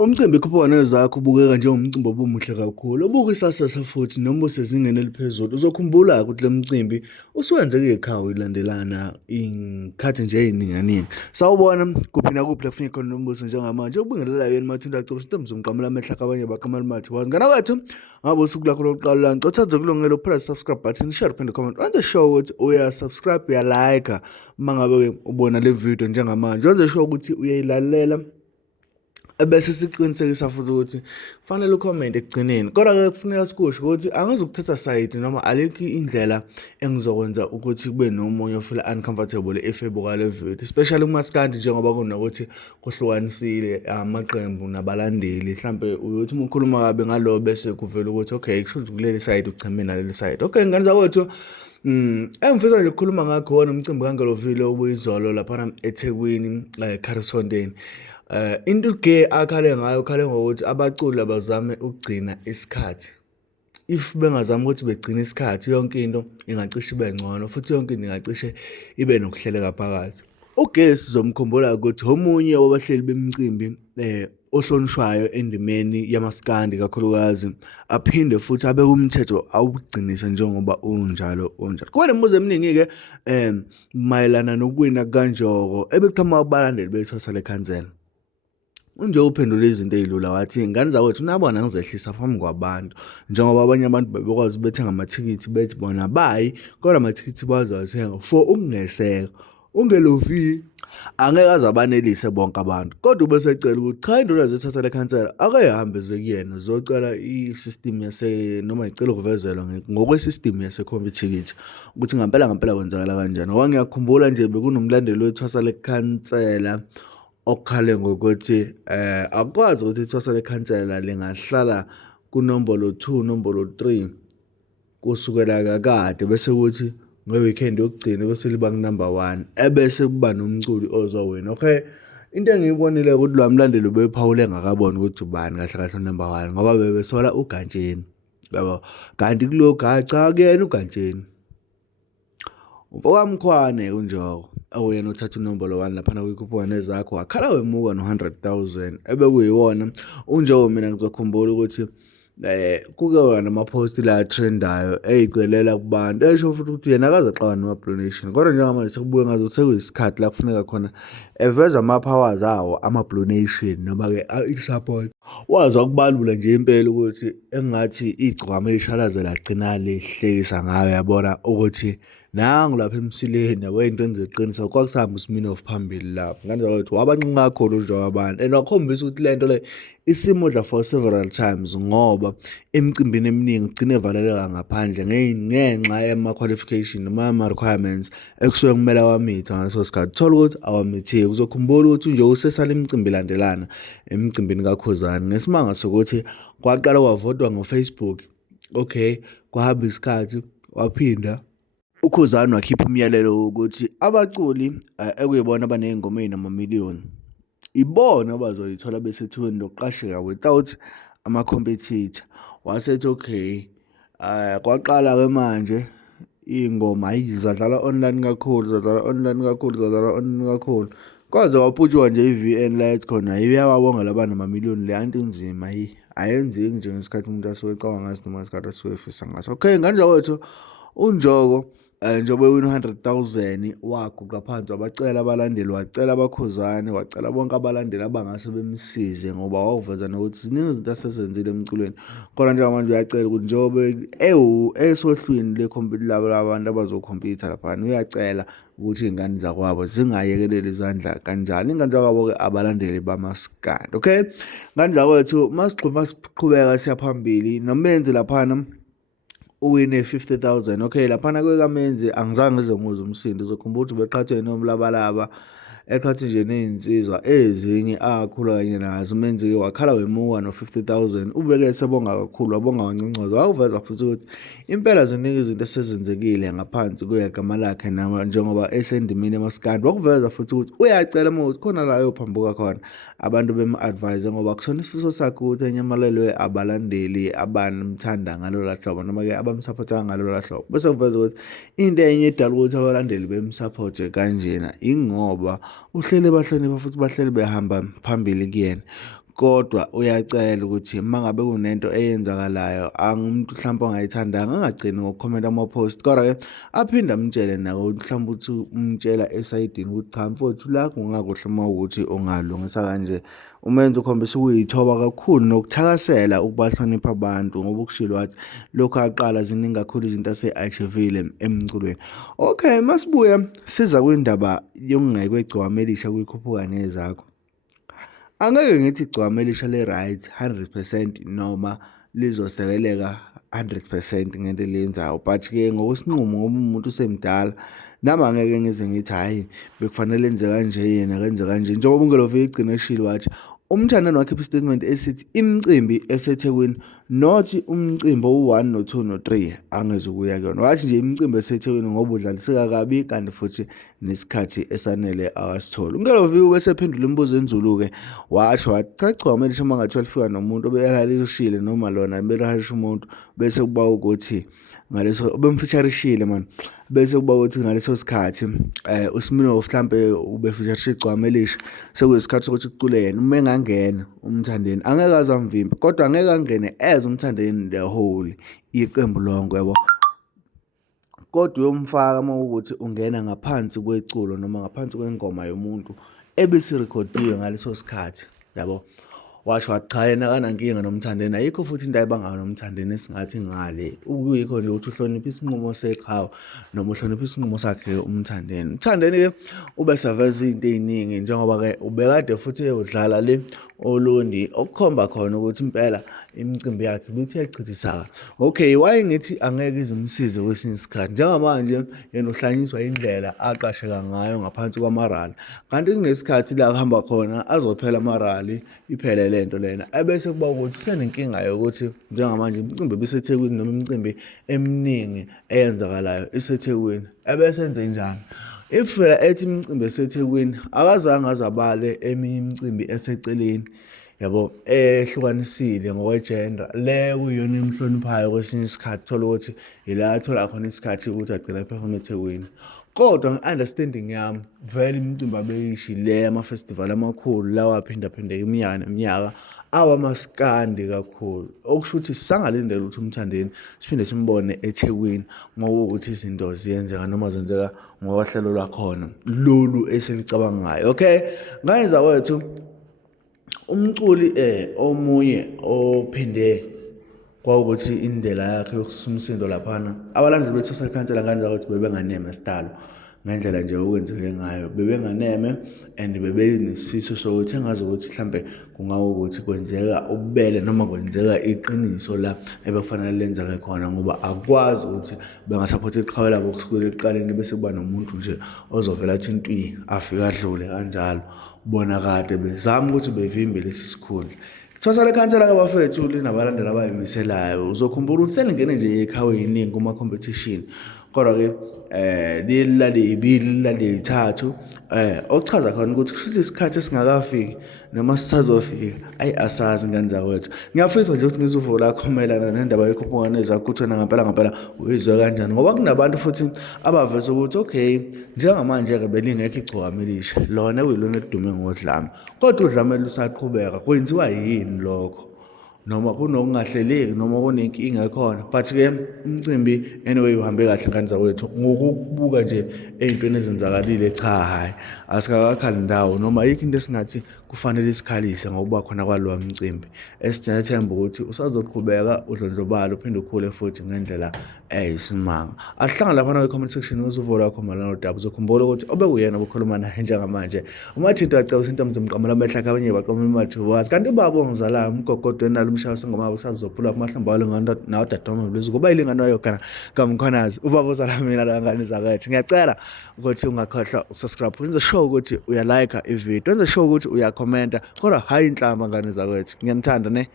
Umcimbi ikhuphuka zakho ubukeka njengomcimbi omuhle kakhulu, obuka isasasa futhi noma usezingeni eliphezulu. Uzokhumbula-ke ukuthi le mcimbi usuwenzeke ekhaya uyilandelana iy'khathi nje ey'ninganingi. Sawubona kuphi nakuphi la kufike khona nombuso njengamanje. Ukubingelela yena Mathunda Cobo Sitembu umqamela amehla kabanye baqamela mathi wazi. Ngana kwethu ngabe usuku lakho lokuqala la ngicotha kulungela upress subscribe button, share phinde comment. Wenze sure ukuthi uya-subscribe, uya-like uma ngabe ubona le video njengamanje. Wenze sure ukuthi uyayilalela ebese siqinisekisa futhi ukuthi kufanele ucomment ekugcineni. Kodwa-ke kufuneka sikusho ukuthi angizukuthatha side noma alikho indlela engizokwenza ukuthi kube nomunye ofila uncomfortable efebuka le video, especially kumaskandi njengoba kunokuthi kuhlukanisile amaqembu nabalandeli. Mhlampe uyothi uma ukhuluma kabi ngalo bese kuvela ukuthi okay kusho kuleli side ucheme naleli side. Okay ngane zakwethu, engifisa nje ukukhuluma ngakho wona umcimbi kangelovile obuyizolo laphana eThekwini Carisfontein. Into akhale ngayo khale ngokuthi abaculi abazame ukugcina isikhathi. If bengazama ukuthi begcine isikhathi yonke into ingacishe ibe ngcono futhi yonke into ingacishe ibe nokuhleleka phakathi. Ugesi sizomkhumbula ukuthi omunye wabahleli bemicimbi ohlonishwayo endimeni yamaskandi kakhulukazi, aphinde futhi abe kumthetho awugcinise njengoba unjalo. Kuba nemibuzo eminingi-ke mayelana nokuwina kanjoko ebekuqhamuka kubalandeli bethwasa lekhansela. Unje uphendula izinto ezilula wathi ingane zakwethu nabona ngizehlisa phambi kwabantu njengoba abanye abantu bebekwazi bethenga amathikithi bethi bona bayi, kodwa amathikithi bazawathenga for ukungeseka. Ungelovi angeke aze abanelise bonke abantu, kodwa ubesecela ukuthi cha induna zethwasa lekhansela akayihambe kuyena zocela i-system noma icela ukuvezelwa ngokwe-system yasekhomba ithikithi ukuthi ngempela kwenzakala kanjani. Ngoba ngiyakhumbula nje bekunomlandeli wethwasa lekhansela okukhale ngokuthi akwazi ukuthi ithwasa lekhansela lingahlala kunombolo 2 nombolo 3 kusukela kakade bese kuthi ngeweekend yokugcina bese liba ku-number 1 ebese kuba nomculi ozowina. Okay, into engiyibonile ukuthi lo mlandeli bephawule ngakabona ukuthi ubani kahle kahle number 1 ngoba bebesola uGantsheni, yabo. Kanti kulo gacha kuyena uGantsheni uMfowamkhwane kunjoko awuyena uthatha unombolo 1 laphana kwikhuphuka zakho wakhala wemuka no100,000 ebekuyiwona. Unjengo mina ngizokhumbula ukuthi kuke namapost la trendayo eyicelela kubantu esho futhi ukuthi yena akazaxaba noma donation, kodwa njengamanje sekubuye ngathi sekuyisikhathi la kufuneka khona eveza ama-powers awo ama-donation noma-ke i-support. Wazi ukubalula nje impela ukuthi engathi igcwama elishalaza lagcina lihlekisa ngayo, yabona ukuthi nangu lapha emsileni yabo into enzeqiniso kwakusahamba uSmino of phambili lapho. Ngane zakwethu wabanqinqa kakhulu njengabantu and wakhombisa ukuthi lento le isimudla for several times ngoba emcimbini eminingi ugcine evaleleka ngaphandle ngenxa yama-qualification noma ama-requirements ekusuke kumele awamithe ngaleso sikhathi. Thola ukuthi awamithiwe. Uzokhumbula ukuthi nje usesala imicimbi ilandelana emcimbini kaKhuzani ngesimanga sokuthi kwaqala kwavotwa ngoFacebook. Okay, kwahamba isikhathi waphinda uKhuzani wakhipha umyalelo wokuthi abaculi ekuyibona abaney'ngoma ey'namamiliyoni ibona abazoyithola besethweni lokuqasheka without ama-competitor. Wasethi okay, kwaqala-ke manje iy'ngoma zadlala online kakhulu, kwaze waphutshwa nje i-VN Light khona iyawabonga laba namamiliyoni. Le nto inzima ayenzeki nje ngesikhathi umuntu asuke ecabanga ngaso noma ngesikhathi asuke efisa ngaso. Okay, ngane zakwethu unjoko njengoba wina 100,000 waguqa phansi wabacela abalandeli, wacela abaKhuzani, wacela bonke abalandeli abangase bemsize ngoba wawuveza nokuthi ziningi izinto asezenzile emculweni. Kodwa njengamanje uyacela ukuthi njengoba esohlwini labo abantu abazokhompyutha laphana, uyacela ukuthi iy'ngane zakwabo zingayekeleli izandla kanjani ingane zakwabo-ke abalandeli bamaskandi. Okay, ngane zakwethu masiqhubeka siya phambili noMenzi laphana uwine 50,000. Okay, laphana kwekaMenzi angizange ngizomuzwa umsindo. Uzokhumbula ukuthi beqhathwe nomlabalaba eqhathi nje ney'nsizwa ezinye akakhula kanye nazo. uMenzi-ke wakhala wemuka no50,000 ubeke sebonga kakhulu, wabonga wancuncoza, wawuveza futhi ukuthi impela ziningi izinto esezenzekile ngaphansi kwegama lakhe njengoba esendimeni yamaskandi. Wakuveza futhi ukuthi uyacela uma ukuthi khona la ayophambuka khona abantu bemu-advise ngoba kusona isifiso sakhe ukuthi enyamalelwe abalandeli abanimthanda ngalolu hlobo noma-ke abamsapotha ngalolu hlobo. Bese kuveza ukuthi into enye edala ukuthi abalandeli bemsapothe kanjena ingoba uhlele bahlonipha futhi bahleli behamba phambili kuyena. kodwa uyacela ukuthi uma ngabe kunento eyenzakalayo umuntu mhlawumpe ongayithandanga angagcini ngokukhomenta ama-post, kodwa-ke aphinde amtshele nawe mhlawumbe ukuthi umtshela esayidini ukuthi cha mfowethu la kungakuhle uma ukuthi ungalungisa kanje. Umenze ukhombisa ukuyithoba kakhulu nokuthakasela ukubahlonipha abantu, ngoba ukushilo wathi lokhu aqala ziningi kakhulu izinto ase-achievile emculweni. Okay, masibuya siza kwindaba yokungayeki kwegciwane elisha kuyikhuphuka nezakho. Angeke ngithi igciwane elisha le-right 100% noma lizosekeleka 100% ngento eliyenzayo, but-ke ngokwesinqumo ngoba umuntu usemdala nami angeke ngize ngithi hhayi bekufanele enze kanje yena kenze kanje, njengoba uNgeloviya egcina eshilo wathi umthandane wakhipha istatement esithi imicimbi eseThekwini, not umcimbi owu-1 no-2 no-3 angeze ukuya kuyona. Wathi nje imicimbi eseThekwini ngoba udlaliseka kabi kanti futhi nesikhathi esanele akasitholi. uNgeloviya ubesephendula imibuzo enzulu-ke washo wathi cha igciwane elisha uma ngathiwa lifika nomuntu obeyalishile noma lona belalisha umuntu bese kuba ukuthi ngaleso bemfeaturishile man, bese kuba ukuthi ngaleso sikhathi uSmino mhlambe ubefeaturishile igciwane elisha sekuyisikhathi sokuthi kucule yena. Uma engangena umthandeni angeke aze amvimbe, kodwa angeke angene as umthandeni the whole iqembu lonke, yabo. Kodwa uyomfaka uma ukuthi ungena ngaphansi kweculo noma ngaphansi kwengoma yomuntu ebisirekhodiwe ngaleso sikhathi, yabo. Washo wathi cha yena akanankinga nomthandeni, ayikho futhi into ayibangayo nomthandeni esingathi ngale. Ukuyikho nje ukuthi uhloniphe isinqumo seqhawe noma uhloniphe isinqumo sakhe umthandeni. Umthandeni-ke ubesaveza izinto ey'ningi njengoba-ke ubekade futhi eyodlala le Ulundi, okukhomba khona ukuthi impela imicimbi yakhe ibithi yachithisaka. Okay, wayengithi angeke izimsize kwesinye isikhathi njengamanje yena uhlanyiswa indlela aqasheka ngayo ngaphansi kwamarali, kanti kunesikhathi la kuhamba khona azophela amarali iphele lento lena, ebese kuba ukuthi usenenkinga yokuthi njengamanje imicimbi ebiseThekwini noma imicimbi eminingi eyenzakalayo eseThekwini ebese enze njani. If phela ethi imicimbi eseThekwini akazange azabale eminye imicimbi eseceleni, yabo, ehlukanisile ngokwe-gender, le kuyiyona imhloniphayo kwesinye isikhathi thola ukuthi ila athola khona isikhathi ukuthi agcina ephefoma eThekwini. Kodwa nge-understanding yami vele imicimbi abeyishile ama-festival amakhulu lawa aphindaphindeka iminyaka neminyaka awamaskandi kakhulu, okusho ukuthi sisangalindela ukuthi umthandeni siphinde simbone eThekwini ngokuthi izinto ziyenzeka noma zenzeka ngohlelo lwakhona lolu eselicabangayo. Okay, ngane zawethu umculi omunye ophinde kwawukuthi indlela yakhe yokususa umsindo laphana, abalandeli bethu sasekhansela ngane zawethu bebenganeme stalo ngendlela nje okwenzeke ngayo, bebenganeme and bebenesifiso sokuthi engazi ukuthi mhlambe kungawukuthi kwenzeka ububele noma kwenzeka iqiniso la ebekufanele lenzeke khona, ngoba akwazi ukuthi bengasaphothi iqhawe labo kusukela ekuqaleni bese kuba nomuntu nje ozovela athi intwi afike adlule kanjalo. Bona kade bezama ukuthi bevimbe lesi sikhundla. Thosale khansela kabafethu linabalandeli abayimiselayo, uzokhumbula ukuthi selingene nje ekhaya yiningi kuma competition, kodwa-ke lilale yithathu okuchaza khona ukuthi kushuthi isikhathi esingakafiki noma sisazofika asazi ngane zakwethu. Ngiyafisa nje ukuthi ngizuvo lakho mayelana nendaba yekhuphuka nezakho ukuthi wena ngempela uyizwe kanjani, ngoba kunabantu futhi abaveza ukuthi okay njengamanje-ke belingekho igciwane elisha lona ekuyilona elidume ngodlame, kodwa udlame lusaqhubeka. Kwenziwa yini lokho? Noma kunokungahleleki noma kunenkinga ekhona, but-ke umcimbi anyway uhambe kahle ngane zawethu ngokubuka nje ey'ntweni ezenzakalile. Cha hhayi asikakakhali ndawo noma yikho into esingathi kufanele isikhalise ngokuba khona kwalowa mcimbi, esithemba ukuthi usazoqhubeka udlondlobale uphinde ukhule futhi ngendlela eyisimanga. Asihlangane laphana kwi-comment section uzuvo lwakho malana nodaba, uzokhumbula ukuthi obekuyena obukhuluma naye njengamanje uMathindi wacebisa intombi zomqamela amehla abanye baqamela uMathiwazi, kanti ubaba ongizalayo umgogodwe enalo umshaya sengoma usazophula kumahlamba walo nawo dadoma lezo kuba ilingano yayo kana kamkhanazi ubaba ozala mina la ngane zakethu. Ngiyacela ukuthi ungakhohlwa ukusubscribe, wenze sure ukuthi uyalike ivideo, wenze sure ukuthi uyakhomenta, kodwa hayi inhlamba ngane zakwethu. Ngiyanithanda ne.